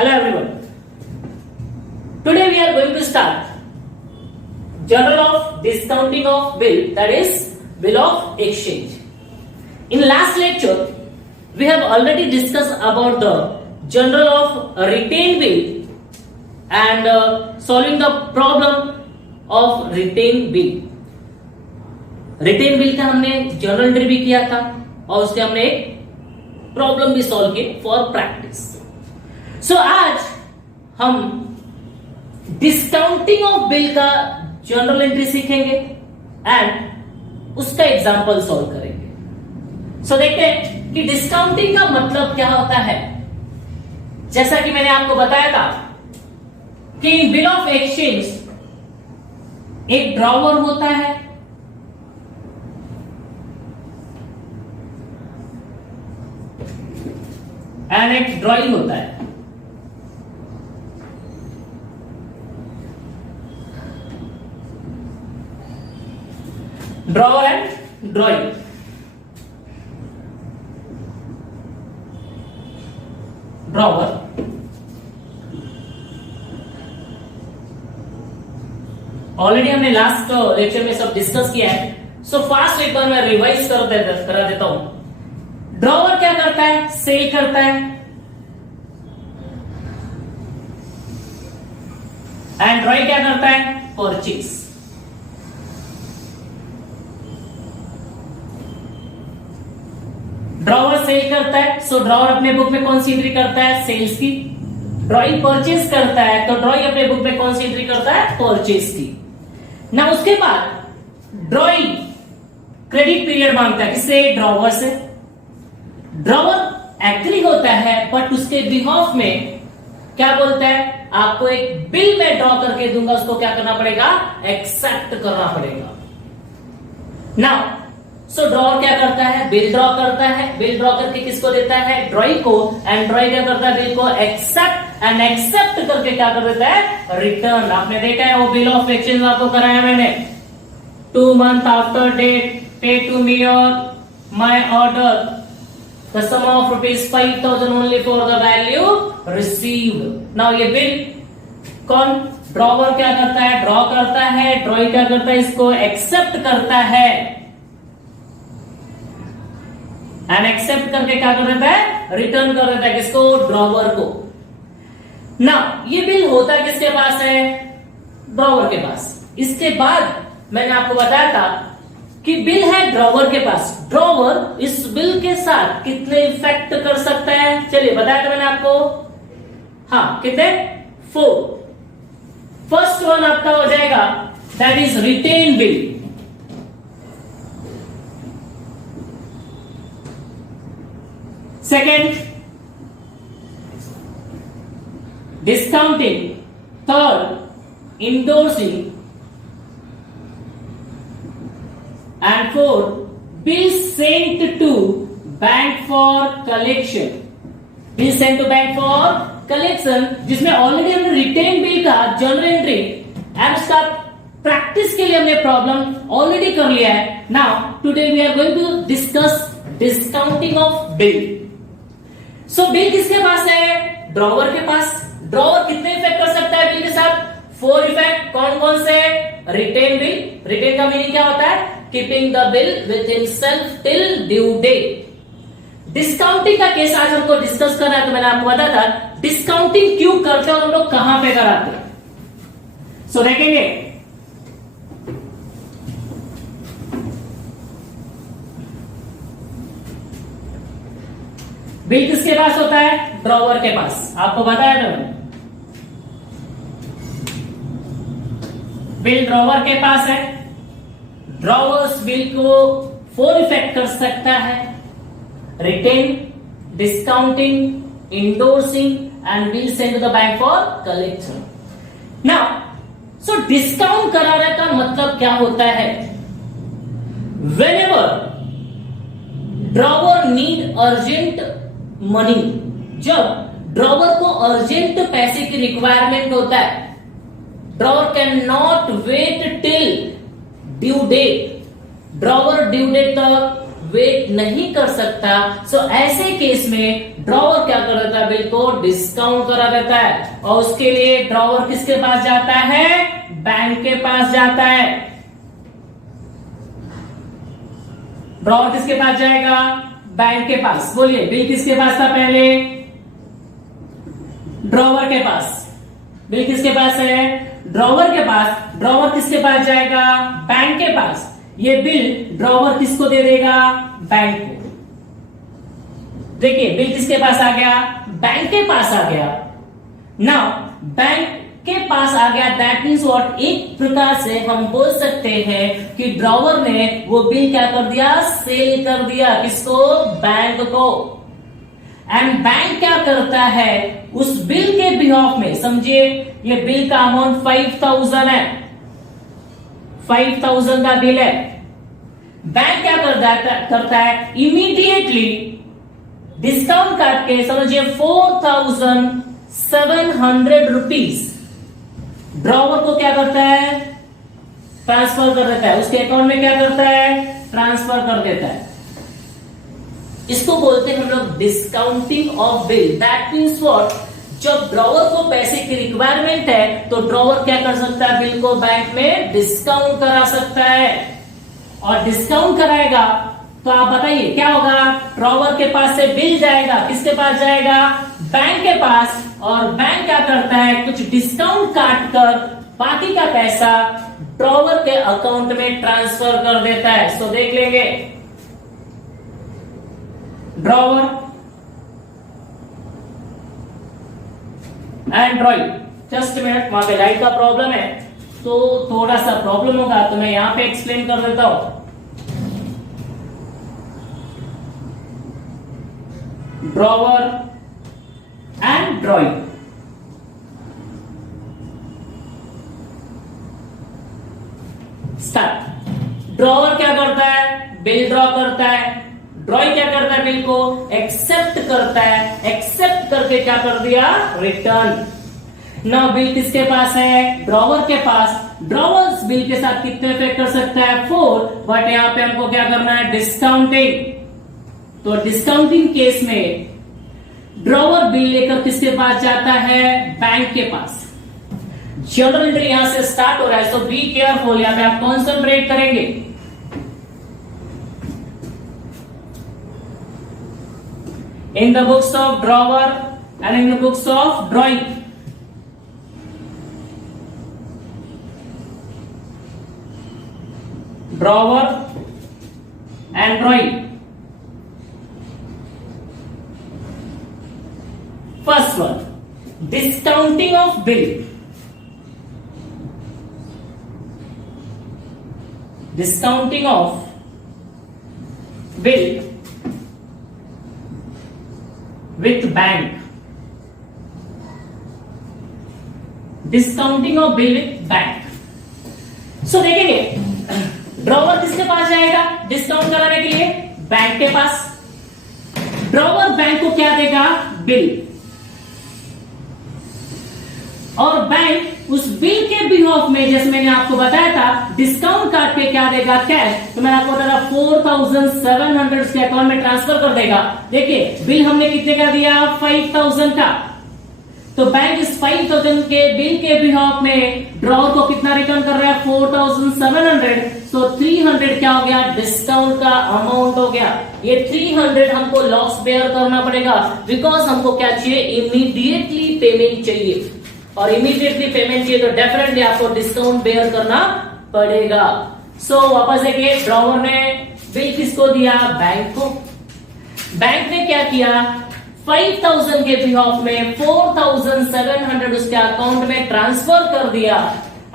Hello everyone. Today we are going to start journal of discounting of bill, that is bill of exchange. In last lecture we have already discussed about the journal of retained bill and solving the problem of retained bill. Retained bill का हमने journal entry भी किया था और उसके हमने एक problem भी सॉल्व किए फॉर प्रैक्टिस. सो आज हम डिस्काउंटिंग ऑफ बिल का जर्नल एंट्री सीखेंगे एंड उसका एग्जांपल सॉल्व करेंगे. सो देखते हैं कि डिस्काउंटिंग का मतलब क्या होता है. जैसा कि मैंने आपको बताया था कि इन बिल ऑफ एक्सचेंज एक ड्रॉवर होता है एंड एक ड्राइंग होता है. Drawer and drawing. Drawer already हमने लास्ट लेक्चर में सब डिस्कस किया है. सो फास्ट एक बार मैं रिवाइज करा देता हूं. ड्रॉवर क्या करता है? सेल करता है एंड ड्राइंग क्या करता है? परचेज. ड्रॉवर सेल करता है, सो ड्रॉवर अपने बुक में कौन सी एंट्री करता है? सेल्स की. ड्रॉइंग परचेज करता है तो ड्रॉइंग अपने बुक में कौन सी एंट्री करता है? परचेज की. ना उसके बाद ड्रॉइंग क्रेडिट पीरियड मांगता है. किससे? ड्रॉवर से. ड्रॉवर एग्री होता है बट उसके बिहाफ में क्या बोलता है? आपको एक बिल में ड्रॉ करके दूंगा, उसको क्या करना पड़ेगा? एक्सेप्ट करना पड़ेगा. नाउ सो ड्रॉवर क्या करता है? बिल ड्रॉ करता है. बिल ड्रॉ करके किसको देता है? ड्रॉइंग को. एंड ड्रॉइंग क्या करता है? बिल को एक्सेप्ट एंड एक्सेप्ट करके क्या कर देता है? रिटर्न. आपने देखा है वो बिल ऑफ एक्सचेंज आपको कराया मैंने. 2 months after date pay to me or my order the sum of rupees 5,000 only for the value received. Now ये बिल कौन? ड्रॉवर क्या करता है? ड्रॉ करता है. ड्रॉइंग क्या करता है? इसको एक्सेप्ट करता है एंड एक्सेप्ट करके क्या कर देता है? रिटर्न कर देता है. किसको? ड्रॉवर को. ना ये बिल होता है किसके पास है? ड्रॉवर के पास. इसके बाद मैंने आपको बताया था कि बिल है ड्रॉवर के पास. ड्रॉवर इस बिल के साथ कितने इफेक्ट कर सकता है? चलिए बताया था मैंने आपको. हाँ, कितने? 4. फर्स्ट वन आपका हो जाएगा that is retained bill. Second discounting. Third endorsing and 4 bill sent to bank for collection. Bill sent to bank for collection जिसमें ऑलरेडी हमने रिटेन बिल का जर्नल एंट्री एंड उसका प्रैक्टिस के लिए हमने प्रॉब्लम ऑलरेडी कर लिया है. Now today we are going to discuss discounting of bill. So bill किसके पास है? ड्रॉवर के पास. ड्रॉवर कितने इफेक्ट कर सकता है बिल के साथ? 4 इफेक्ट. कौन कौन से? Retained bill. रिटेन का मीनिंग क्या होता है? Keeping the bill with himself till due date. Discounting का केस आज हमको डिस्कस करना है. तो मैंने आपको बताया था डिस्काउंटिंग क्यों करते हैं और हम लोग कहां पे कराते हैं. सो देखेंगे बिल किसके पास होता है? ड्रॉवर के पास. आपको बताया था मैंने बिल ड्रॉवर के पास है. ड्रॉवर्स बिल को 4 इफेक्ट कर सकता है. Retained, discounting, endorsing and bill send to the bank for collection. Now so discount कराने का मतलब क्या होता है? Whenever drawer need urgent money, जब ड्रॉवर को अर्जेंट पैसे की रिक्वायरमेंट होता है, drawer can not wait till due date. Drawer due date तक वेट नहीं कर सकता, सो ऐसे केस में ड्रॉवर क्या कर देता है, बिल को डिस्काउंट करा देता है। और उसके लिए ड्रॉवर किसके पास जाता है, बैंक के पास जाता है। ड्रॉवर किसके पास जाएगा, बैंक के पास। बोलिए बिल किसके पास था पहले, ड्रॉवर के पास। बिल किसके पास है, ड्रॉवर के पास। ड्रॉवर किसके पास जाएगा, बैंक के पास। ये बिल ड्रॉवर किसको दे देगा, बैंक को। देखिए बिल किसके पास आ गया, बैंक के पास आ गया। नाउ बैंक के पास आ गया, दैट मीन्स व्हाट, एक प्रकार से हम बोल सकते हैं कि ड्रॉवर ने वो बिल क्या कर दिया, सेल कर दिया। किसको, बैंक को। एंड बैंक क्या करता है, उस बिल के बिहाफ में, समझिए ये बिल का अमाउंट 5000 है, 5000 का बिल है। बैंक क्या करता है, इमीडिएटली डिस्काउंट काट के समझिए 4700 रुपीज ड्रॉवर को क्या करता है, ट्रांसफर कर देता है। उसके अकाउंट में क्या करता है, ट्रांसफर कर देता है। इसको बोलते हैं हम लोग discounting of bill. That means what, जब ड्रॉवर को पैसे की रिक्वायरमेंट है तो ड्रॉवर क्या कर सकता है, बिल को बैंक में डिस्काउंट करा सकता है। और डिस्काउंट कराएगा तो आप बताइए क्या होगा, ड्रॉवर के पास से बिल जाएगा, किसके पास जाएगा, बैंक के पास। और बैंक क्या करता है, कुछ डिस्काउंट काट कर बाकी का पैसा ड्रॉवर के अकाउंट में ट्रांसफर कर देता है। सो देख लेंगे, drawer and drawing. Just minute, वहां पे लाइट का प्रॉब्लम है तो थोड़ा सा प्रॉब्लम होगा, तो मैं यहां पे एक्सप्लेन कर देता हूं। Drawer and drawing. Start. Drawer क्या करता है, बिल ड्रॉ करता है। ड्रॉइंग क्या करता है, बिल को एक्सेप्ट करता है। एक्सेप्ट करके क्या कर दिया, रिटर्न। ना बिल किसके पास है, ड्रॉवर के पास। ड्रॉवर्स बिल के साथ कितने पे कर सकता है, 4, बट यहां पे हमको क्या करना है, डिस्काउंटिंग। तो डिस्काउंटिंग केस में ड्रॉवर बिल लेकर किसके पास जाता है, बैंक के पास। जर्नल एंट्री यहां से स्टार्ट हो रहा है, सो बी केयरफुल, यहां पे आप कॉन्सेंट्रेट करेंगे। In the books of drawer and in the books of drawing, drawer and drawing. First one, discounting of bill. Discounting of bill with bank. Discounting of bill with bank. So देखेंगे drawer किसके पास जाएगा discount कराने के लिए, bank के पास। Drawer bank को क्या देगा, बिल। और बैंक उस बिल के बिहाफ में, जैसे मैंने आपको बताया था, डिस्काउंट काट के क्या देगा, कैश। तो मैंने आपको बताया 4700 उसके अकाउंट में ट्रांसफर कर देगा। देखिए बिल हमने कितने का दिया, 5000 का। तो बैंक इस 5000 के बिल के बिहाफ में ड्रॉवर को कितना रिटर्न कर रहा है, 4700। सो 300 क्या हो गया, डिस्काउंट का अमाउंट हो गया। ये 300 हमको लॉस बेयर करना पड़ेगा, बिकॉज हमको क्या चाहिए, इमीडिएटली पेमेंट चाहिए। और इमीडिएटली पेमेंट चाहिए तो डेफिनेटली आपको डिस्काउंट बेयर करना पड़ेगा। सो वापस देखिए, ड्रॉवर ने बिल किसको दिया, बैंक को। बैंक ने क्या किया, 5000 के बिहाफ में 4700 उसके अकाउंट में ट्रांसफर कर दिया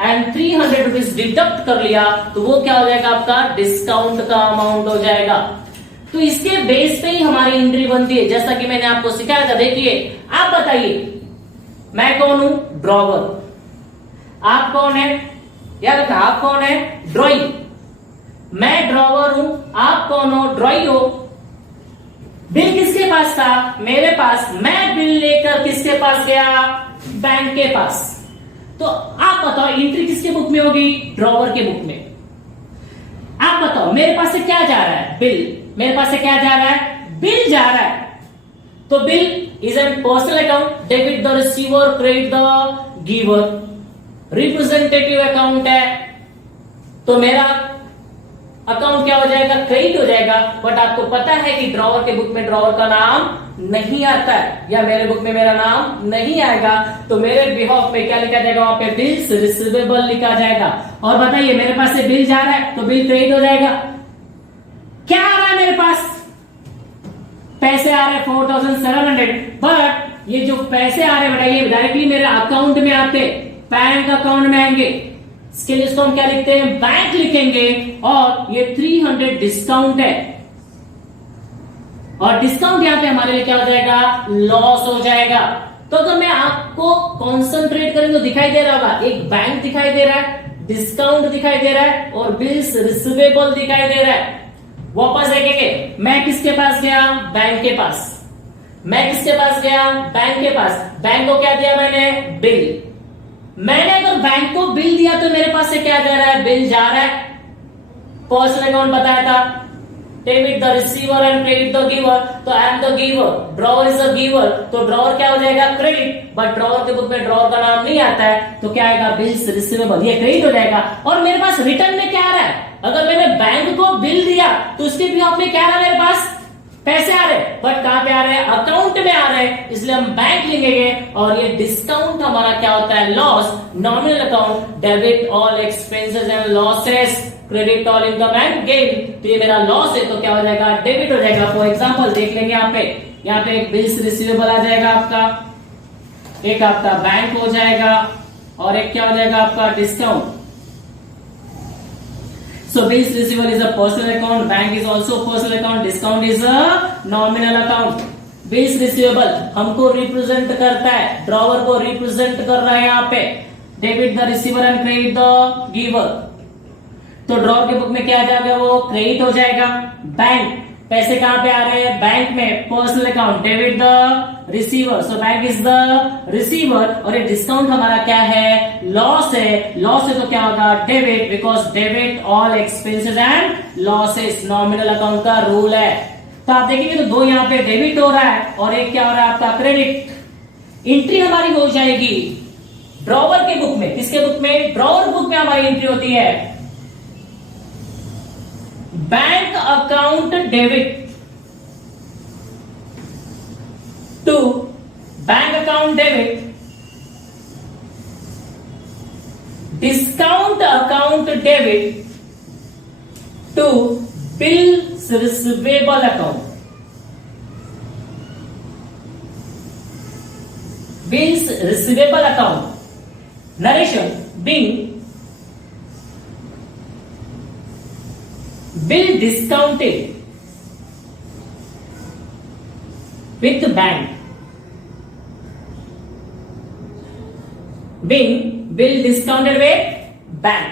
एंड 300 रुपीज डिडक्ट कर लिया। तो वो क्या हो जाएगा, आपका डिस्काउंट का अमाउंट हो जाएगा। तो इसके बेस पे ही हमारी एंट्री बनती है, जैसा कि मैंने आपको सिखाया था। देखिए आप बताइए, मैं कौन हूं, ड्रॉवर। आप कौन है, याद रखना, आप कौन है, ड्रॉइंग। मैं ड्रॉवर हूं, आप कौन हो, ड्रॉइंग हो। बिल किसके पास था, मेरे पास। मैं बिल लेकर किसके पास गया, बैंक के पास। तो आप बताओ एंट्री किसके बुक में होगी, ड्रॉवर के बुक में। आप बताओ मेरे पास से क्या जा रहा है, बिल। मेरे पास से क्या जा रहा है, बिल जा रहा है। तो bill is an personal account, debit the receiver, credit the giver. Representative account है, तो मेरा अकाउंट क्या हो जाएगा, क्रेडिट हो जाएगा। बट आपको पता है कि ड्रॉवर के बुक में ड्रॉवर का नाम नहीं आता है, या मेरे बुक में मेरा नाम नहीं आएगा, तो मेरे बिहाफ में क्या लिखा जाएगा, वहां पे बिल्स रिसीवेबल लिखा जाएगा। और बताइए मेरे पास से बिल जा रहा है तो बिल क्रेडिट हो जाएगा। क्या आ रहा है मेरे पास, पैसे आ रहे हैं 4700, बट ये जो पैसे आ रहे हैं बताइए डायरेक्टली मेरे अकाउंट में आते, बैंक अकाउंट में आएंगे। इसके लिए इसको हम क्या लिखते हैं, बैंक लिखेंगे। और ये 300 डिस्काउंट है, और डिस्काउंट यहां पे हमारे लिए क्या हो जाएगा, लॉस हो जाएगा। तो अगर मैं आपको कॉन्सेंट्रेट करें तो दिखाई दे रहा होगा, एक बैंक दिखाई दे रहा है, डिस्काउंट दिखाई दे रहा है, और बिल्स रिसीवेबल दिखाई दे रहा है। वापस देखेंगे, मैं किसके पास गया, बैंक के पास। मैं किसके पास गया, बैंक के पास। बैंक को क्या दिया मैंने, बिल। मैंने अगर बैंक को बिल दिया तो मेरे पास से क्या जा रहा है, बिल जा रहा है। पर्सनल अकाउंट बताया था, debit the receiver and credit the giver, तो I am the giver, drawer is the giver, तो ड्रॉवर क्या हो जाएगा, क्रेडिट। बट ड्रॉवर के बुक में ड्रॉवर का नाम नहीं आता है, तो क्या आएगा, बिल्स रिसीवेबल, ये क्रेडिट हो जाएगा। और मेरे पास रिटर्न में क्या आ रहा है, अगर मैंने बैंक को बिल दिया तो उसके बिहाफ में क्या आ रहा है, मेरे पास पैसे आ रहे हैं, बट कहां पे आ रहे हैं, अकाउंट में आ रहे हैं, इसलिए हम बैंक लिखेंगे। और ये डिस्काउंट हमारा क्या होता है, loss. Nominal account, debit all expenses and losses, credit all income and gain. तो ये मेरा लॉस है, तो क्या हो जाएगा, डेबिट हो जाएगा। फॉर एग्जांपल देख लेंगे, यहाँ पे एक बिल्स रिसीवेबल आ जाएगा आपका, एक आपका बैंक हो जाएगा, और एक क्या हो जाएगा आपका, discount. So bills receivable is a personal account, bank is also personal account, discount is a nominal account. Bills receivable हमको रिप्रेजेंट करता है, ड्रॉवर को रिप्रेजेंट कर रहा है यहाँ पे, debit the receiver and credit the giver. तो ड्रॉवर के बुक में क्या आ जाएगा, वो क्रेडिट हो जाएगा। बैंक, पैसे कहां पे आ रहे हैं, बैंक में, personal account, debit the receiver, so bank is the receiver. और ये डिस्काउंट हमारा क्या है, लॉस है। लॉस है तो क्या होगा, debit, because debit all expenses and losses, nominal account का रूल है। तो आप देखेंगे तो दो यहाँ पे डेबिट हो रहा है, और एक क्या हो रहा है आपका, क्रेडिट। एंट्री हमारी हो जाएगी ड्रॉवर के बुक में, किसके बुक में, ड्रॉवर बुक में हमारी एंट्री होती है, bank account debit to bank account debit, discount account debit to bills receivable account. Bills receivable account, narration, bill discounted with bank, bill discounted with bank।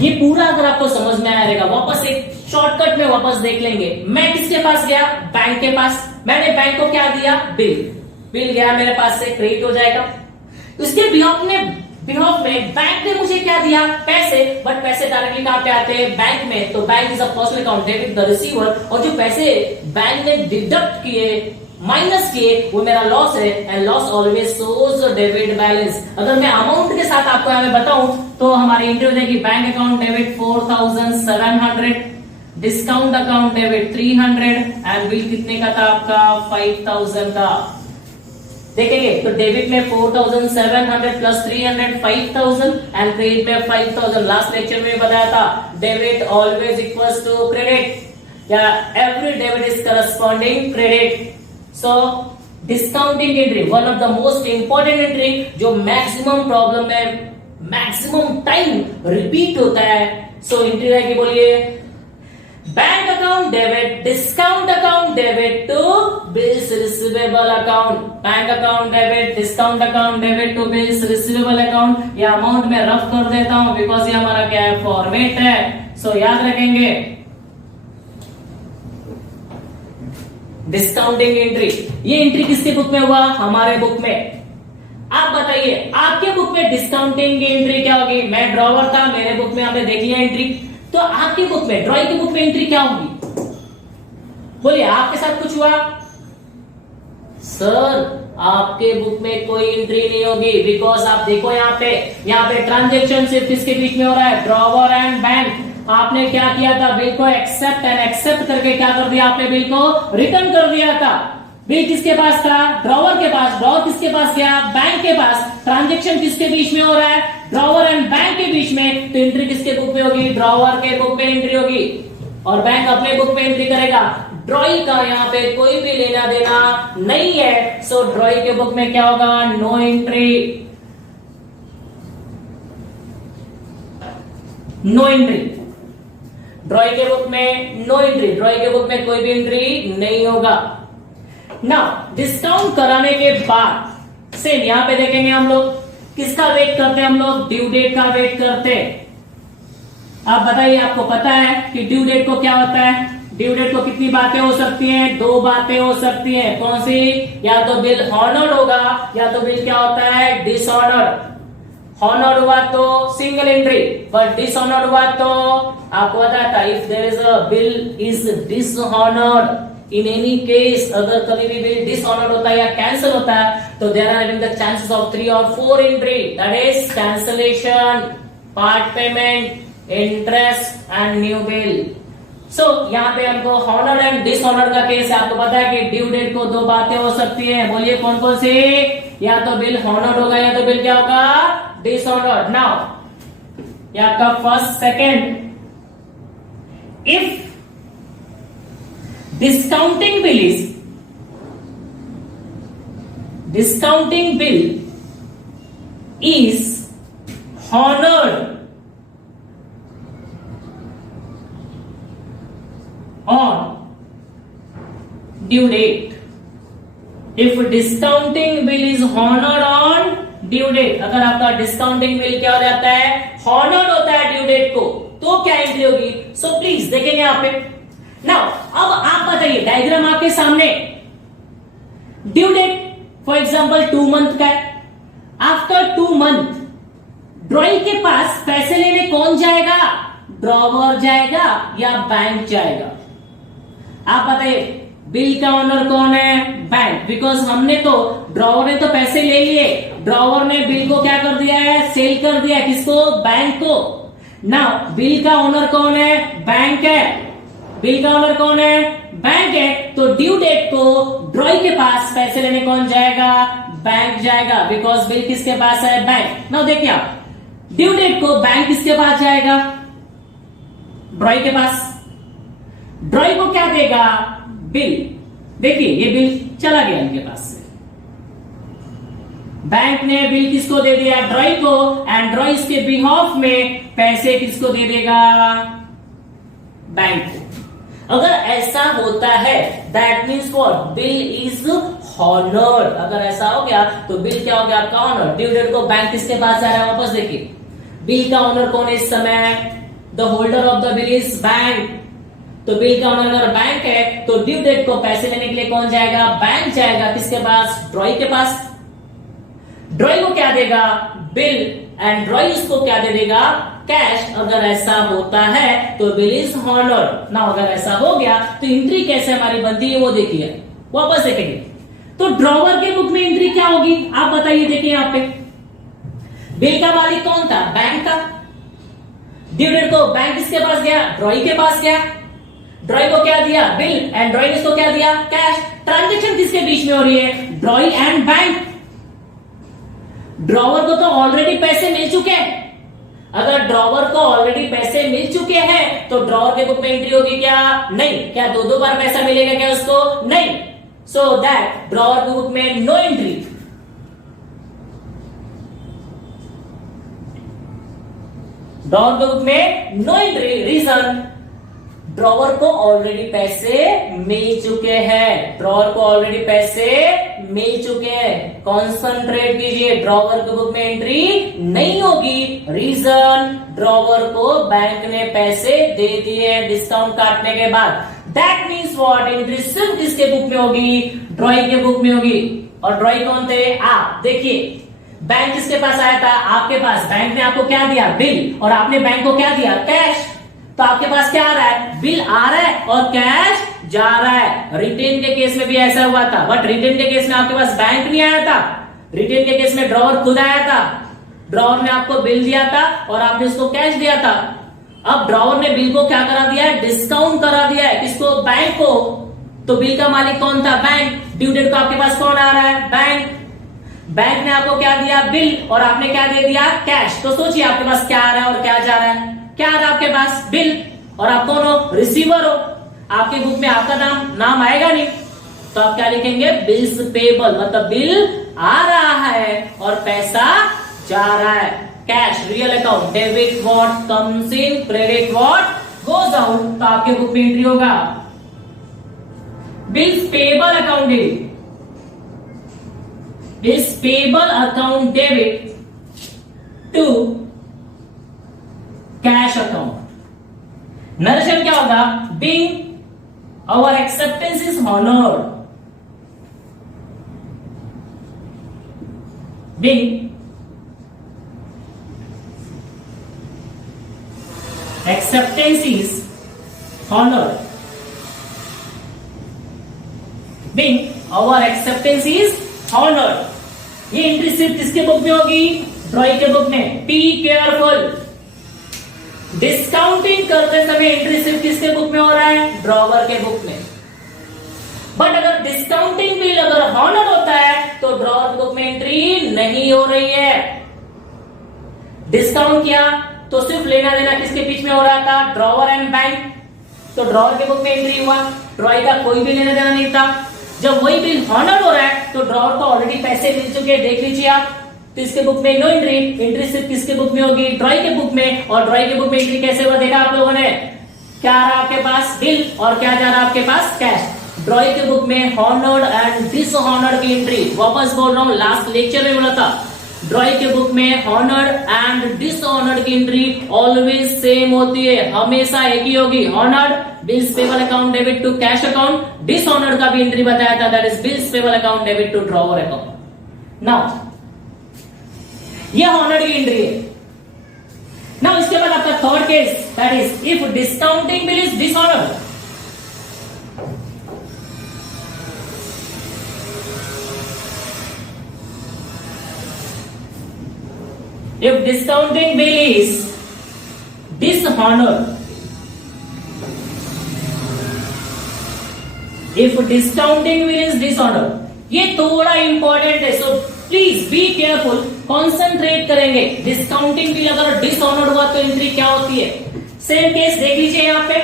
ये पूरा अगर आपको समझ में आएगा, वापस एक शॉर्टकट में वापस देख लेंगे। मैं किसके पास गया, बैंक के पास। मैंने बैंक को क्या दिया, बिल गया मेरे पास से, क्रेडिट हो जाएगा। उसके बिहाफ में बैंक ने मुझे क्या दिया, पैसे, बट पैसे डायरेक्टली कहां पे आते हैं, बैंक में। तो bank is a personal account, debit the receiver, और जो पैसे बैंक ने डिडक्ट किए, माइनस किए, वो मेरा लॉस है। And loss always shows debit balance. अगर मैं अमाउंट के साथ आपको यहाँ बताऊं तो हमारी एंट्री हो जाएगी, bank account debit 4700, discount account debit 300, and bill कितने का था आपका, 5000 का। देखेंगे तो डेबिट में 4700 प्लस 300 5000, एंड क्रेडिट में 5000। लास्ट लेक्चर में बताया था, debit always equals to credit, या every debit is corresponding credit. So discounting entry, one of the most important entry, जो मैक्सिमम प्रॉब्लम में मैक्सिमम टाइम रिपीट होता है। सो एंट्री रहेगी, बोलिए, bank account debit, discount account debit to bills receivable account, bank account debit, discount account debit to bills receivable account. ये amount में rough कर देता हूं बिकॉज ये हमारा क्या है, फॉर्मेट है। सो याद रखेंगे, डिस्काउंटिंग एंट्री, ये एंट्री किसके बुक में हुआ, हमारे बुक में। आप बताइए आपके बुक में डिस्काउंटिंग एंट्री क्या होगी। मैं ड्रॉवर था, मेरे बुक में आपने देख लिया एंट्री, तो आपकी बुक में, ड्रॉइंग की बुक में एंट्री क्या होगी, बोलिए आपके साथ कुछ हुआ? सर आपके बुक में कोई एंट्री नहीं होगी, बिकॉज आप देखो यहाँ पे ट्रांजेक्शन सिर्फ किसके बीच में हो रहा है, ड्रॉवर एंड बैंक। आपने क्या किया था, बिल को एक्सेप्ट करके क्या कर दिया आपने, बिल को रिटर्न कर दिया था। बिल किसके पास था, ड्रॉवर के पास। ड्रॉवर किसके पास गया, बैंक के पास। ट्रांजेक्शन किसके बीच में हो रहा है, ड्रॉवर एंड बैंक के बीच में। तो एंट्री किसके बुक में होगी, ड्रॉवर के बुक में एंट्री होगी, और बैंक अपने बुक में एंट्री करेगा। ड्रॉई का यहाँ पे कोई भी लेना देना नहीं है, सो ड्रॉई के बुक में क्या होगा, no entry. No entry drawee के बुक में, नो एंट्री। ड्रॉई के बुक में कोई भी एंट्री नहीं होगा। नाउ डिस्काउंट कराने के बाद सेम यहां पे देखेंगे हम लोग किसका वेट करते हैं, हम लोग ड्यू डेट का वेट करते हैं। आप बताइए, आपको पता है कि ड्यू डेट को क्या होता है? ड्यू डेट को कितनी बातें हो सकती हैं, दो बातें हो सकती हैं। कौन सी? या तो बिल हॉनर्ड होगा, या तो बिल क्या होता है, डिसऑनर्ड। हॉनर्ड हुआ तो सिंगल एंट्री, पर डिसऑनर्ड हुआ तो आपको बताया था, if there is a bill is dishonoured, in any case अगर कभी भी बिल डिसऑनर्ड होता है या कैंसिल होता है तो there are the chances of 3 और 4 entry, that is cancellation, part payment, interest and new bill. So यहाँ पे हमको हॉनर्ड एंड डिसऑनर्ड का केस है। आपको पता है कि ड्यू डेट को दो बातें हो सकती हैं, बोलिए कौन कौन सी? या तो बिल हॉनर्ड होगा या तो बिल क्या होगा, डिसऑनर्ड। नाउ या का first second, if discounting bill is honored on due date, if discounting bill is honored on due date, अगर आपका डिस्काउंटिंग बिल क्या हो जाता है, हॉनर्ड होता है ड्यू डेट को, तो क्या एंट्री होगी? सो प्लीज देखेंगे यहाँ पे। नाउ अब आप बताइए, डायग्राम आपके सामने, due date for example 2 month का है। आफ्टर 2 मंथ ड्रॉई के पास पैसे लेने कौन जाएगा, ड्रॉवर जाएगा या बैंक जाएगा? आप बताइए, बिल का ओनर कौन है, बैंक, बिकॉज हमने तो, ड्रॉवर ने तो पैसे ले लिए, ड्रॉवर ने बिल को क्या कर दिया है, सेल कर दिया, किसको, बैंक को। नाउ बिल का ओनर कौन है, बैंक है। बिल का ओनर कौन है, बैंक है, तो ड्यू डेट को ड्रॉई के पास पैसे लेने कौन जाएगा, बैंक जाएगा, बिकॉज बिल किसके पास है, बैंक। नाउ देखिए आप, ड्यू डेट को बैंक किसके पास जाएगा, ड्रॉई के पास। ड्रॉई को क्या देगा, बिल। देखिए ये बिल चला गया इनके पास से, बैंक ने बिल किसको दे दिया, ड्रॉई को, एंड ड्रॉई इसके बिहाफ में पैसे किसको दे देगा, बैंक को। अगर ऐसा होता है that means what, bill is honoured. अगर ऐसा हो गया तो बिल क्या हो गया आपका, ऑनर। ड्यू डेट को बैंक किसके पास जा रहा है, वापस देखिए, बिल का ऑनर कौन है इस समय, the holder of the bill is bank. तो बिल का ऑनर अगर बैंक है तो ड्यू डेट को पैसे लेने के लिए कौन जाएगा, बैंक जाएगा, किसके पास, ड्रॉई के पास। ड्रॉई को क्या देगा, बिल, एंड ड्रॉई उसको क्या दे देगा, कैश। अगर ऐसा होता है तो बिल इज हॉनर्ड। ना अगर ऐसा हो गया तो एंट्री कैसे हमारी बनती है वो देखिए, वापस देखेंगे। तो ड्रॉवर के बुक में एंट्री क्या होगी, आप बताइए। देखिए यहाँ पे बिल का मालिक कौन था, बैंक था। ड्यू डेट को बैंक किसके पास गया, ड्रॉई के पास गया। ड्रॉई को क्या दिया, बिल, एंड ड्रॉई ने इसको क्या दिया, कैश। ट्रांजेक्शन किसके बीच में हो रही है, ड्रॉई एंड बैंक। ड्रॉवर को तो ऑलरेडी पैसे मिल चुके हैं। अगर ड्रॉवर को ऑलरेडी पैसे मिल चुके हैं तो ड्रॉवर के बुक में एंट्री होगी क्या, नहीं। क्या दो बार पैसा मिलेगा क्या उसको, नहीं। सो दैट ड्रॉवर के बुक में नो एंट्री। ड्रॉवर के बुक में नो एंट्री, रीजन, ड्रॉवर को ऑलरेडी पैसे मिल चुके हैं। ड्रॉवर को ऑलरेडी पैसे मिल चुके हैं। कॉन्सेंट्रेट कीजिए, ड्रॉवर के बुक में एंट्री नहीं होगी। रीजन, ड्रॉवर को बैंक ने पैसे दे दिए डिस्काउंट काटने के बाद। दैट मीन्स व्हाट, एंट्री सिर्फ किसके बुक में होगी, ड्रॉई के बुक में होगी। और ड्रॉई कौन थे, आप। देखिए बैंक किसके पास आया था, आपके पास। बैंक ने आपको क्या दिया, बिल, और आपने बैंक को क्या दिया, कैश। तो आपके पास क्या आ रहा है, बिल आ रहा है और कैश जा रहा है। रिटेन के केस में भी ऐसा हुआ था, बट रिटेन के केस में आपके पास बैंक नहीं आया था। रिटेन के केस में ड्रॉवर खुद आया था। ड्रॉवर ने आपको बिल दिया था और आपने उसको कैश दिया था। अब ड्रॉवर ने बिल को क्या करा दिया है, डिस्काउंट करा दिया है। किसको, बैंक को। तो बिल का मालिक कौन था, बैंक। ड्यू डेट को आपके पास कौन आ रहा है, बैंक। बैंक ने आपको क्या दिया, बिल, और आपने क्या दे दिया, कैश। तो सोचिए आपके पास क्या आ रहा है और क्या जा रहा है। क्या आ रहा है आपके पास, बिल, और आप कौन हो, रिसीवर हो। आपके बुक में आपका नाम आएगा नहीं, तो आप क्या लिखेंगे, बिल्स पेबल, मतलब बिल आ रहा है और पैसा जा रहा है। Cash, real account, debit what comes in, credit what goes out. तो आपके बुक में एंट्री होगा bills payable account debit, bills payable account debit to cash account. Narration क्या होगा, being our acceptance is honoured, being acceptance is honored, being our acceptance is honored। ये entry सिर्फ किसके book में होगी, ड्रॉइंग के बुक में। बी केयरफुल, डिस्काउंटिंग करते समय एंट्री सिर्फ किसके बुक में हो रहा है, ड्रॉवर के बुक में। बट अगर डिस्काउंटिंग बिल अगर हॉनर होता है तो ड्रॉवर बुक में एंट्री नहीं हो रही है। डिस्काउंट किया तो सिर्फ लेना देना किसके बीच में हो रहा था, ड्रॉवर एंड बैंक। तो ड्रॉवर के बुक में एंट्री हुआ, ड्रॉइंग का कोई भी लेना देना नहीं था। जब वही बिल हॉनर हो रहा है तो ड्रॉवर को ऑलरेडी पैसे मिल चुके हैं, देख लीजिए आप। तो इसके बुक में नो एंट्री, एंट्री सिर्फ किसके बुक में होगी, ड्रॉइंग के बुक में। और ड्रॉइंग के बुक में एंट्री कैसे हुआ देखा आप लोगों ने, क्या आ रहा आपके पास, बिल, और क्या जा रहा आपके पास, कैश। ड्रॉइंग के बुक में हॉनर्ड एंड डिसहॉनर्ड की एंट्री, वापस बोल रहा हूं, लास्ट लेक्चर में बोला था, ड्रॉइंग के बुक में हॉनर्ड एंड डिसऑनर्ड की एंट्री ऑलवेज सेम होती है, हमेशा एक ही होगी। Honoured, bills payable account debit to cash account. Dishonoured का भी एंट्री बताया था, that is bills payable account debit to drawer account. Now ये हॉनर्ड की एंट्री है। नाउ इसके बाद आपका third case, that is if discounting bill is dishonoured. If discounting bill is dishonored, if discounting bill is dishonored, ये थोड़ा important है, so please be careful, concentrate करेंगे। डिस्काउंटिंग बिल अगर डिसऑनर्ड हुआ तो एंट्री क्या होती है, सेम केस देख लीजिए यहां पे।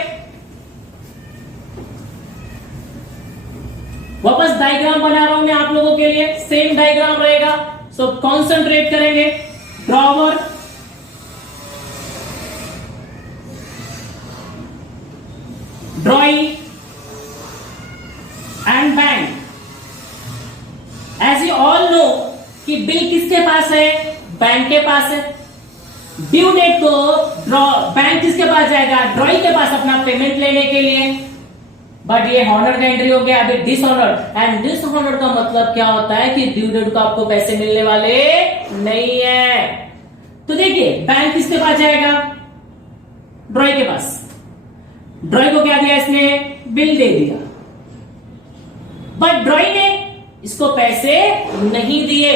वापस डायग्राम बना रहा हूं मैं आप लोगों के लिए, सेम डायग्राम रहेगा, सो कॉन्सेंट्रेट करेंगे। Drawer, drawing and bank. As you all know कि बिल किसके पास है, बैंक के पास है। ड्यू डेट को बैंक किसके पास जाएगा, ड्रॉइंग के पास अपना पेमेंट लेने के लिए। बट ये हॉनर का एंट्री हो गया, अभी डिसऑनर्ड। एंड डिसऑनर्ड का मतलब क्या होता है कि ड्यू डेट को आपको पैसे मिलने वाले नहीं है। तो देखिए बैंक किसके पास जाएगा, ड्रॉइंग के पास। ड्रॉइंग को क्या दिया इसने, बिल दे दिया, बट ड्रॉइंग ने इसको पैसे नहीं दिए।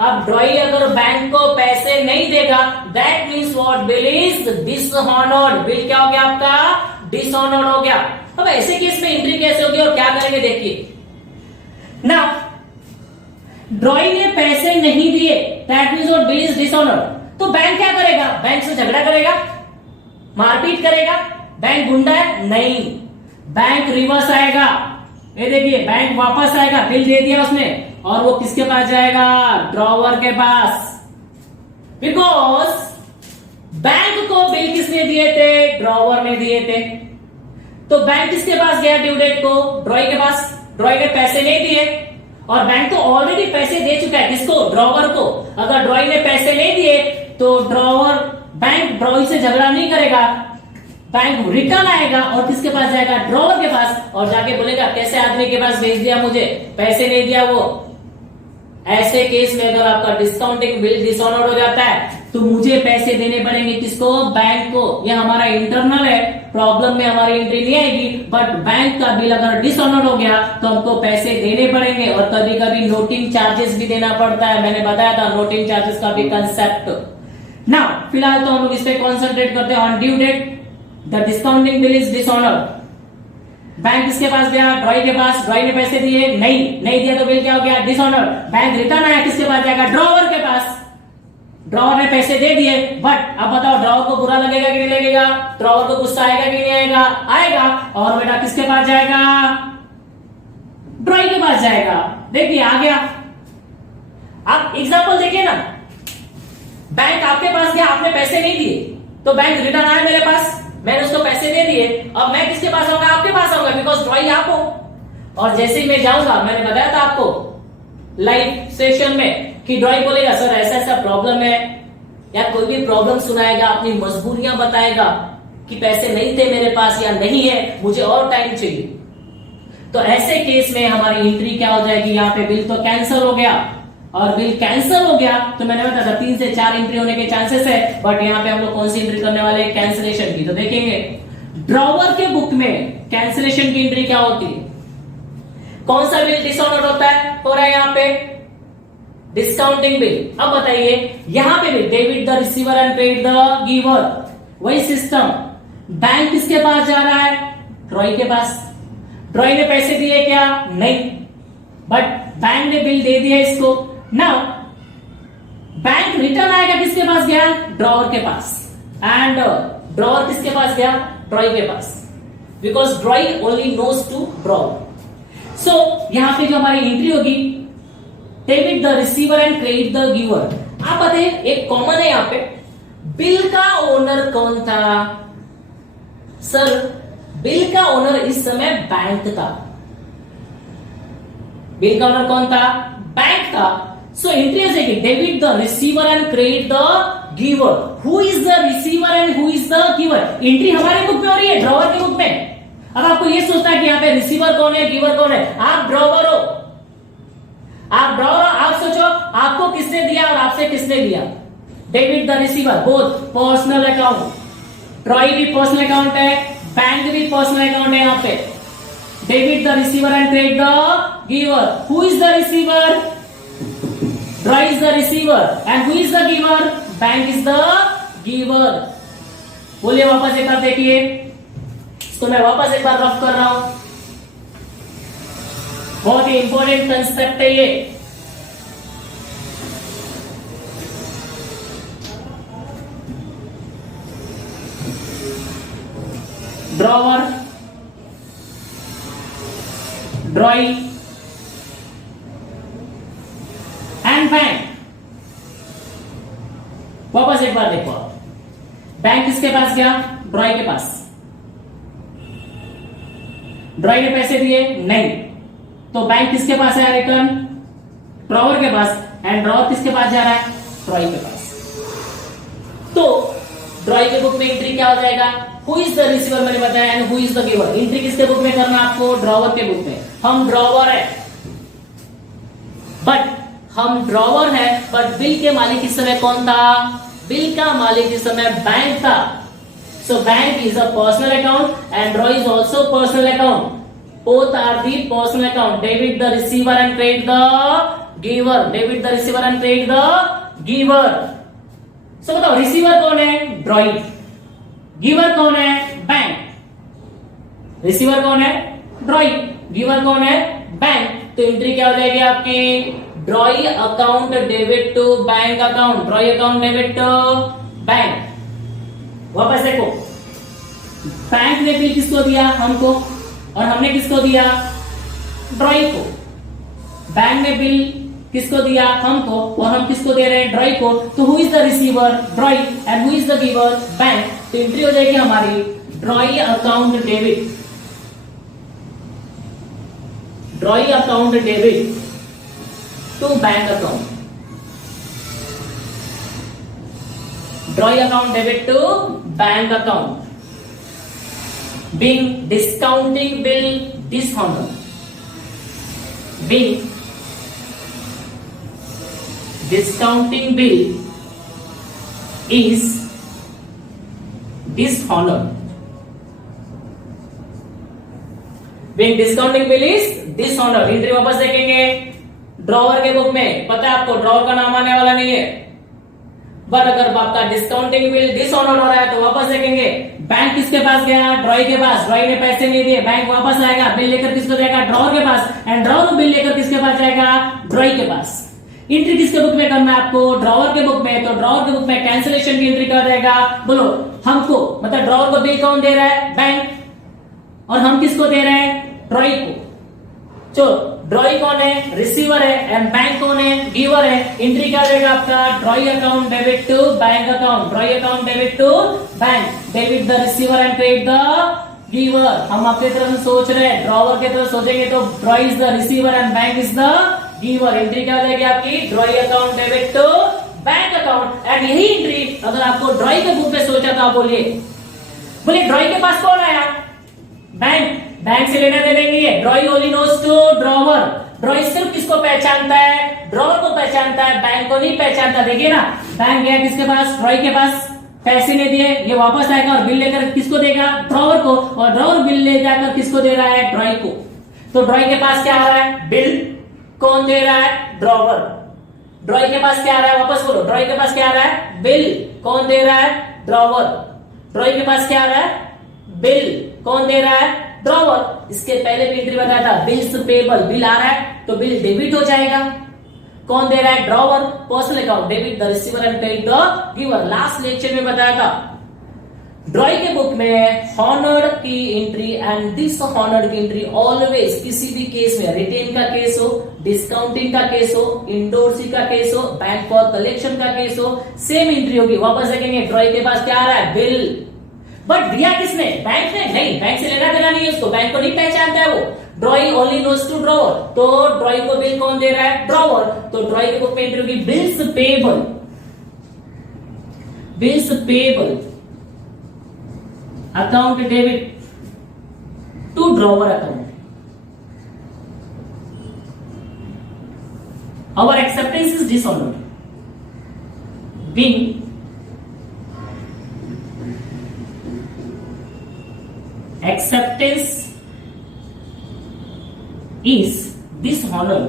अब ड्रॉइंग अगर बैंक को पैसे नहीं देगा, that means what, bill is dishonoured. Bill क्या हो गया आपका, डिसऑनर्ड हो गया। अब ऐसे केस में एंट्री कैसे होगी और क्या करेंगे देखिए ना। ड्रॉइंग ने पैसे नहीं दिए, that means what, bill is dishonoured. तो बैंक क्या करेगा, बैंक से झगड़ा करेगा, मारपीट करेगा। बैंक गुंडा है नहीं, बैंक रिवर्स आएगा। ये देखिए बैंक वापस आएगा, बिल दे दिया उसने, और वो किसके पास जाएगा, ड्रॉवर के पास। बिकॉज बैंक को बिल किसने दिए थे, ड्रॉवर ने दिए थे। तो बैंक किसके पास गया ड्यू डेट को, ड्रॉइंग के पास। ड्रॉइंग ने पैसे नहीं दिए और बैंक तो ऑलरेडी पैसे दे चुका है, किसको, ड्रॉवर को। अगर ड्रॉइंग ने पैसे नहीं दिए तो बैंक ड्रॉइंग से झगड़ा नहीं करेगा, बैंक रिटर्न आएगा और किसके पास जाएगा, ड्रॉवर के पास, और जाके बोलेगा कैसे आदमी के पास भेज दिया, मुझे पैसे नहीं दिया वो। ऐसे केस में अगर आपका डिस्काउंटिंग बिल डिसऑनर्ड हो जाता है तो मुझे पैसे देने पड़ेंगे, किसको, बैंक को। ये हमारा इंटरनल है, प्रॉब्लम में हमारी एंट्री नहीं आएगी, बट बैंक का बिल अगर डिसऑनर्ड हो गया तो हमको पैसे देने पड़ेंगे और कभी कभी नोटिंग चार्जेस भी देना पड़ता है। मैंने बताया था नोटिंग चार्जेस का भी कंसेप्ट। नाउ फिलहाल तो हम लोग इस पे कॉन्सेंट्रेट करते हैं on due date. The discounting bill is dishonoured. Bank किसके पास गया? ड्रॉई के पास। ड्रॉई ने पैसे दिए? नहीं दिया तो बिल क्या हो गया? डिसऑनर्ड। बैंक रिटर्न आया, किसके पास जाएगा? ड्रॉवर के पास। ड्रॉवर ने पैसे दे दिए, बट अब बताओ ड्रॉवर को बुरा लगेगा कि नहीं लगेगा? ड्रॉवर को गुस्सा आएगा कि नहीं आएगा? आएगा। और बेटा किसके पास जाएगा? ड्रॉई के पास जाएगा। देखिए आ गया। आप एग्जाम्पल देखिए ना, बैंक आपके पास गया, आपने पैसे नहीं दिए तो बैंक रिटर्न आया मेरे पास, मैंने उसको पैसे दे दिए, अब मैं किसके पास आऊंगा? आपके पास आऊंगा, बिकॉज ड्रॉई आप हो। और जैसे ही मैं जाऊंगा, मैंने बताया था आपको लाइव सेशन में कि ड्रॉई बोलेगा सर ऐसा ऐसा प्रॉब्लम है, या कोई भी प्रॉब्लम सुनाएगा, अपनी मजबूरियां बताएगा कि पैसे नहीं थे मेरे पास या नहीं है, मुझे और टाइम चाहिए। तो ऐसे केस में हमारी एंट्री क्या हो जाएगी? यहाँ पे बिल तो कैंसिल हो गया, और बिल कैंसिल हो गया तो मैंने बताया था 3 से 4 एंट्री होने के चांसेस है, बट यहाँ पे हम लोग कौन सी एंट्री करने वाले हैं? कैंसिलेशन की। तो देखेंगे ड्रॉवर के बुक में कैंसिलेशन की एंट्री क्या होती है? कौन सा बिल डिसऑनर्ड होता है? हो रहा है यहाँ पे डिस्काउंटिंग बिल। अब बताइए यहां पे भी debit the receiver and paid the giver, वही सिस्टम। बैंक किसके पास जा रहा है? ड्रॉई के पास। ड्रॉई ने पैसे दिए क्या? नहीं, बट बैंक ने बिल दे दिया इसको। नाउ बैंक रिटर्न आएगा, किसके पास गया? ड्रॉवर के पास। एंड ड्रॉवर किसके पास गया? ड्रॉई के पास, because drawee only knows to drawer. So यहां पे जो हमारी एंट्री होगी, debit the receiver and credit the giver. आप बताइए एक कॉमन है यहां पे, बिल का ओनर कौन था? सर बिल का ओनर इस समय बैंक था। बिल का ओनर कौन था? बैंक था। सो एंट्री हो जाएगी debit the receiver and credit the giver. Who is the receiver and who is the giver? Entry हमारे बुक में हो रही है, ड्रॉवर के बुक में। अब आपको ये सोचना है कि यहाँ पे रिसीवर कौन है, गिवर कौन है? आप ड्रॉवर हो, आप ड्रॉवर हो। आप सोचो आपको किसने दिया और आपसे किसने लिया? Debit the receiver, both personal account. ड्रॉई भी पर्सनल अकाउंट है, बैंक भी पर्सनल अकाउंट है। यहाँ पे debit the receiver and credit the giver. Who is the receiver? ड्रॉई is the receiver and who is the giver? Bank is the giver. बोलिए वापस एक बार देखिए, इसको मैं वापस एक बार रफ कर रहा हूं, बहुत ही इंपॉर्टेंट कंसेप्ट है ये। Drawer, ड्रॉई and bank. वापस एक बार देखो, बैंक किसके पास गया? ड्रॉई के पास। ड्रॉई ने पैसे दिए? नहीं, तो बैंक किसके पास है रिटर्न? ड्रॉवर के पास। एंड ड्रॉवर किसके पास जा रहा है? ड्रॉई के पास। तो ड्रॉई के बुक में एंट्री क्या हो जाएगा? हु इज द रिसीवर मैंने बताया and who is the giver. Entry किसके बुक में करना आपको? ड्रॉवर के बुक में। हम ड्रॉवर है, बट बिल के मालिक इस समय कौन था? बिल का मालिक इस समय बैंक था। So bank is a personal account and ड्रॉई is also personal account. Both are the personal account. Debit the receiver and credit the giver. Debit the receiver and credit the giver. So बताओ receiver कौन है? ड्रॉई। Giver कौन है? Bank. Receiver कौन है? ड्रॉई। Giver कौन है? Bank. तो एंट्री क्या हो जाएगी आपकी? Drawee account debit to bank account. Drawee account debit to bank. वापस देखो, बैंक ने बिल किसको दिया? हमको। और हमने किसको दिया? ड्रॉई को। बैंक ने बिल किसको दिया? हमको। और हम किसको दे रहे हैं? ड्रॉई को। तो who is the receiver? Drawee and who is the giver? Bank. तो एंट्री हो जाएगी हमारी drawee account debit, drawee account debit to bank account. Drawee account debit to bank account. Being discounting bill dishonored. Being discounting bill is dishonored. Being discounting bill is dishonored. Entry वापस देखेंगे drawer के book में, पता है आपको drawer का नाम आने वाला नहीं है, बट अगर आपका डिस्काउंटिंग बिल डिसऑनर्ड हो रहा है तो वापस देखेंगे। बैंक किसके पास गया? ड्रॉई के पास। ड्रॉई ने पैसे नहीं दिए, बैंक वापस आएगा, बिल लेकर किसको जाएगा? ड्रॉवर के पास, एंड ड्रॉवर बिल लेकर किसके पास जाएगा? ड्रॉई के पास। एंट्री किसके बुक में करना है आपको? ड्रॉवर के बुक में। तो ड्रॉवर के बुक में कैंसिलेशन की एंट्री कर जाएगा। बोलो हमको, मतलब ड्रॉवर को बिल कौन दे रहा है? बैंक। और हम किसको दे रहे हैं? ड्रॉई को। तो ड्रॉई कौन है? रिसीवर है, एंड बैंक कौन है? गिवर है। एंट्री क्या देगा आपका? Drawee account debit to bank account, drawee account debit to bank, debit the receiver and credit the giver. हम अपनी तरफ से सोच रहे हैं, ड्रॉवर की तरफ सोचेंगे तो drawee is the receiver and bank is the giver. Entry क्या जाएगी आपकी? Drawee account debit to bank account. And यही एंट्री अगर आपको ड्रॉई के बुक में सोचा तो आप बोलिए ड्रॉई के पास कौन आया? बैंक। बैंक से लेना देना नहीं है। Drawee only knows to drawer. Drawee सिर्फ किसको पहचानता है? ड्रॉवर को पहचानता है, बैंक को नहीं पहचानता। देखिए ना, बैंक गया किसके पास? ड्रॉई के पास, पैसे नहीं दिए, ये वापस आएगा और बिल लेकर किसको देगा? ड्रॉवर को, और ड्रॉवर बिल ले जाकर किसको दे रहा है? ड्रॉई को। तो ड्रॉई के पास क्या आ रहा है? बिल। कौन दे रहा है? ड्रॉवर। ड्रॉई के पास क्या आ रहा है? वापस बोलो, ड्रॉई के पास क्या आ रहा है? बिल। कौन दे रहा है? ड्रॉवर। ड्रॉई के पास क्या आ रहा है? बिल। कौन दे रहा है? ड्रॉवर। इसके पहले भी एंट्री बताया था, बिल्स पेबल। बिल आ रहा है तो बिल डेबिट हो जाएगा। कौन दे रहा है? Drawer. Personal account debit the receiver and credit the giver. Last lecture में बताया था ड्रॉई के बुक में हॉनर्ड की एंट्री एंड दिस हॉनर्ड की एंट्री ऑलवेज किसी भी केस में, रिटेन का केस हो, डिस्काउंटिंग का केस हो, इंडोर्सी का केस हो, बैंक फॉर कलेक्शन का केस हो, सेम एंट्री होगी। वापस देखेंगे ड्रॉई के पास क्या आ रहा है? बिल। बट दिया किसने? बैंक ने। नहीं, बैंक से लेना देना नहीं है उसको, बैंक को नहीं पहचानता है वो। Drawee only knows to drawer. तो ड्रॉई को बिल कौन दे रहा है? ड्रॉवर। तो ड्रॉई के बुक में एंट्री होगी bills payable, bills payable account debit to drawer account. Our acceptance is dishonoured being acceptance is dishonored.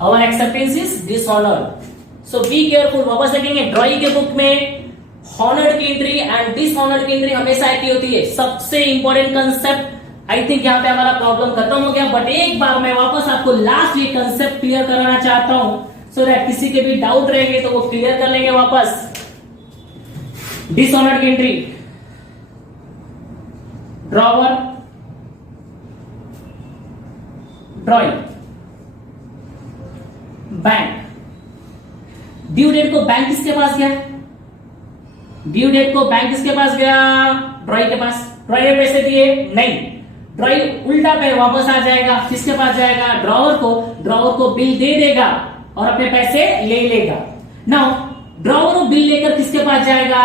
Our acceptance is dishonored. So be careful. वापस देखेंगे ड्रॉई के बुक में हॉनर्ड की एंट्री एंड डिसऑनर्ड की entry हमेशा एक ही होती है। सबसे इंपॉर्टेंट कंसेप्ट। आई थिंक यहाँ पे हमारा प्रॉब्लम खत्म हो गया, बट एक बार मैं वापस आपको लास्ट ये कंसेप्ट क्लियर कराना चाहता हूं, सो दैट किसी के भी डाउट रहेंगे तो वो क्लियर कर लेंगे वापस। डिसऑनर्ड की entry, drawer, drawee, bank. Due date को बैंक किसके पास गया? ड्यू डेट को बैंक किसके पास गया? ड्रॉई के पास। ड्रॉई ने पैसे दिए? नहीं। ड्रॉई उल्टा पे वापस आ जाएगा, किसके पास जाएगा? ड्रॉवर को। ड्रॉवर को बिल दे देगा और अपने पैसे ले लेगा। नाउ ड्रॉवर बिल लेकर किसके पास जाएगा?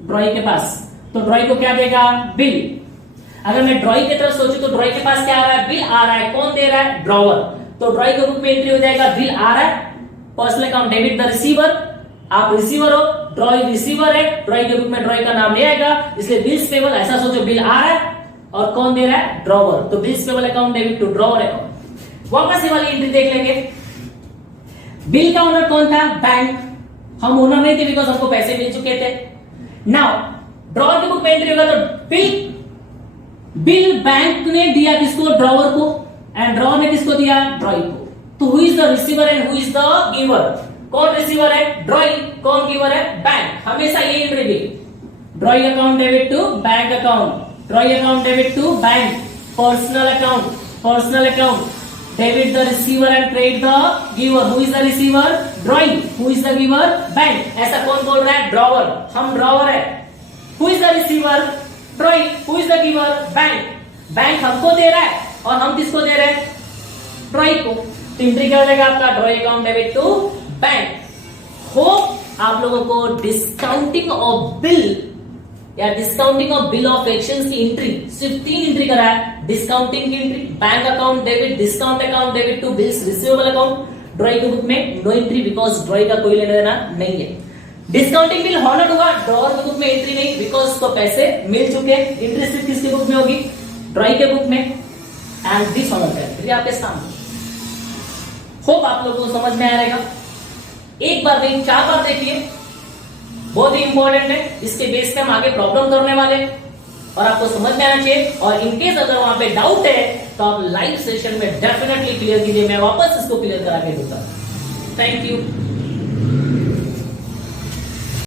ड्रॉई के पास। तो ड्रॉई को क्या देगा? बिल। अगर मैं ड्रॉई की तरफ सोचूं तो ड्रॉई के पास क्या आ रहा है? बिल आ रहा है। कौन दे रहा है? ड्रॉवर। तो ड्रॉई के बुक में एंट्री हो जाएगा बिल आ रहा है, personal account debit the receiver. आप रिसीवर हो, ड्रॉई रिसीवर है, ड्रॉई के बुक में ड्रॉई का नाम नहीं आएगा, इसलिए बिल्स पेबल। ऐसा सोचो बिल आ रहा है और कौन दे रहा है? ड्रॉवर। तो bills payable account debit to drawer account. वापस ये वाली एंट्री देख लेंगे। बिल का ओनर कौन था? बैंक। हम ओनर नहीं थे बिकॉज हमको पैसे मिल चुके थे। नाउ ड्रॉवर की बुक में एंट्री होगा तो बिल बैंक ने दिया किसको? ड्रॉवर को। एंड ड्रॉवर ने किसको दिया? ड्रॉई को। तो who is the receiver and who is the giver? कौन रिसीवर है? ड्रॉई। कौन गिवर है? बैंक। हमेशा ये एंट्री भी, drawee account debit to bank account, drawee account debit to bank, personal account, personal account debit the receiver and credit the giver. Who is the receiver? Drawee. Who is the giver? Bank. ऐसा कौन बोल रहा है? Drawer. हम drawer है। Who is the receiver? Drawee. Who is the giver? Bank. Bank हमको दे रहा है और हम किसको दे रहे हैं? ड्रॉई को। तो एंट्री क्या हो जाएगा आपका? Drawee account debit to bank. Hope आप लोगों को डिस्काउंटिंग ऑफ बिल या discounting of bill of actions की एंट्री सिर्फ 3 एंट्री करा है। डिस्काउंटिंग की entry, bank account debit, discount account debit to bills receivable account. Drawee की बुक में नो एंट्री बिकॉज ड्रॉई का कोई लेना देना नहीं है। डिस्काउंटिंग बिल हॉनर्ड हुआ, ड्रॉअर के बुक में एंट्री नहीं, बिकॉज उसको पैसे मिल चुके। इंटरेस्ट किसके बुक में होगी? ड्रॉइंग के बुक में। एंड दिस ऑनर कैटेगरी आपके सामने। होप आप लोगों को समझ में आ रहेगा। एक बार नहीं 4 बार देखिए, बहुत ही इंपॉर्टेंट है। इसके बेस पे हम आगे प्रॉब्लम करने वाले हैं और आपको समझ में आना चाहिए। और इनकेस अगर वहां पे डाउट है तो आप लाइव सेशन में डेफिनेटली क्लियर कीजिए, मैं वापस इसको क्लियर करा के दूंगा। Thank you.